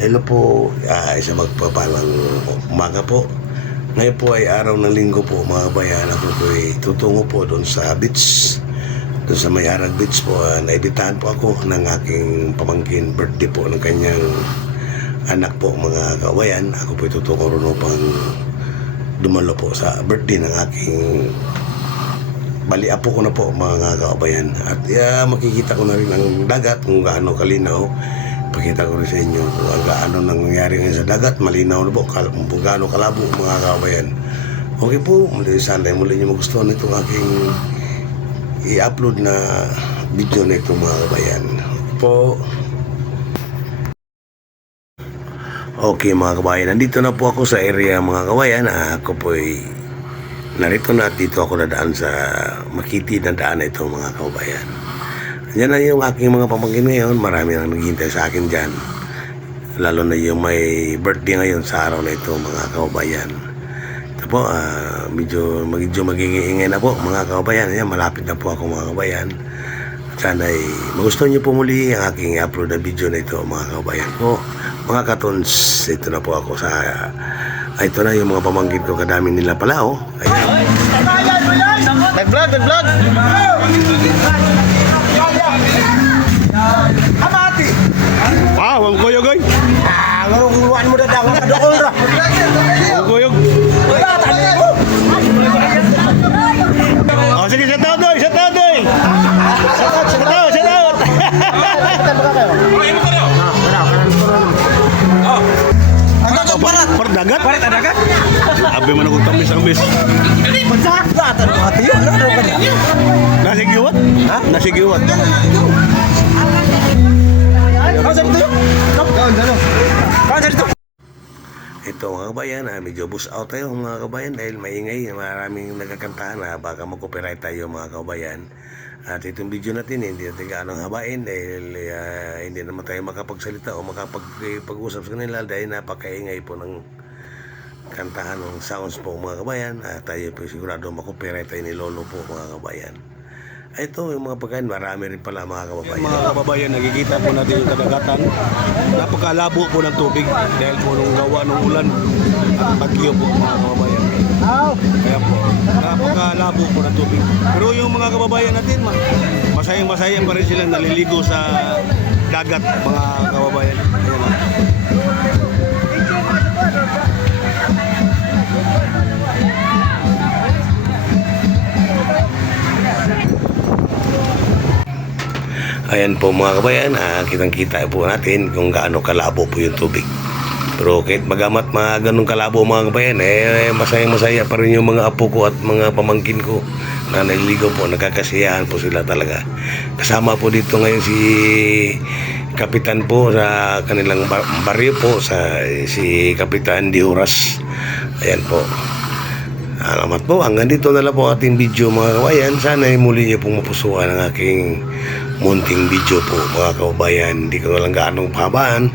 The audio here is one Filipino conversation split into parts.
Hello po, isa magpapalang umaga po. Ngayon po ay araw ng linggo po mga kabayan. Ako po ay tutungo po doon sa beach. Doon sa may Arag Beach po. Naibitahan po ako ng aking pamangkin, birthday po ng kanyang anak po mga kabayan. Ako po ay tutungo rin upang dumalo po sa birthday ng aking baliapo ko na po mga kabayan. At makikita ko na rin ang dagat kung gaano kalinaw. Pakita ko rin sa inyo kung ano nangyayari ngayon sa dagat. Malinaw na po kung gaano kalabo mga kabayan. Okay po, muli sana muli nyo magustuhan itong aking i-upload na video na ito mga kabayan. Po. Okay mga kabayan, nandito na po ako sa area mga kabayan. Ako po ay narito na at dito ako nadaan sa Makiti na daan na ito mga kabayan. Yan na yung aking mga pamangkin ngayon. Marami nang naghihintay sa akin dyan. Lalo na yung may birthday ngayon sa araw na ito mga kababayan. Ito po, medyo magiging na po mga kababayan. Yan, malapit na po ako mga kababayan. Sana ay magustuhan nyo po muli ang aking upload na video na ito mga kababayan ko. Mga katons, ito na po ako sa... ito na yung mga pamangkin ko. Kadami nila pala oh. Ayan. Nag-vlog! Amati! Wang koyog oy. Ngarong-nguruan mo dadang ka doon ra. Wang koyog. Wala tali mo. Oh sige, set out doy. Set out. Perdagat? Perdagat? Abi man akong tamis ang bis. Pagkakta tanong hati yun. Ano ka niya? Nasigiwat? Ha? Nasigiwat. Kau sa dito yun? Kaon sa dito. Ito mga kabayan, medyo bus out tayo mga kabayan dahil maingay, maraming nagkakantahan baka mag-copyright tayo mga kabayan. At itong video natin hindi natin gaano habain dahil hindi naman tayo makapagsalita o makapag-usap sa kanila dahil napakaingay po ng kantahan ng sounds po mga kabayan. Tayo po sigurado makopyright tayo ni Lolo po mga kabayan. Ito yung mga pagkain, marami rin pala mga kababayan. Mga kababayan, nakikita po natin yung kadagatan. Napakalabo po ng tubig dahil po nung gawa ng ulan at bagyo po mga kababayan. Kaya po, napakalabo po ng tubig. Pero yung mga kababayan natin, masayang-masaya pa rin sila naliligo sa dagat mga kababayan. Ayan po mga kabayan, kitang-kita po natin kung gaano kalabo po yung tubig. Pero kahit magamat mga ganun kalabo mga kabayan, masayang-masaya pa rin yung mga apo ko at mga pamangkin ko na naliligo po, nagkakasiyahan po sila talaga. Kasama po dito ngayon si Kapitan po sa kanilang baryo po, si Kapitan Diuras. Ayan po. Alamat po, hanggang dito na lang po ating video mga kabayan. Sana ay muli niyo pong mapusuan ang aking munting video po mga kabayan. Hindi ko lang gaanong pahabaan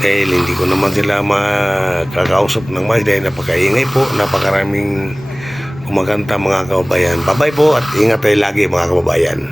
dahil hindi ko naman sila makakausap ng mais dahil napakaingay po, napakaraming kumakanta mga kababayan. Bye bye po at ingat tayo lagi mga kababayan.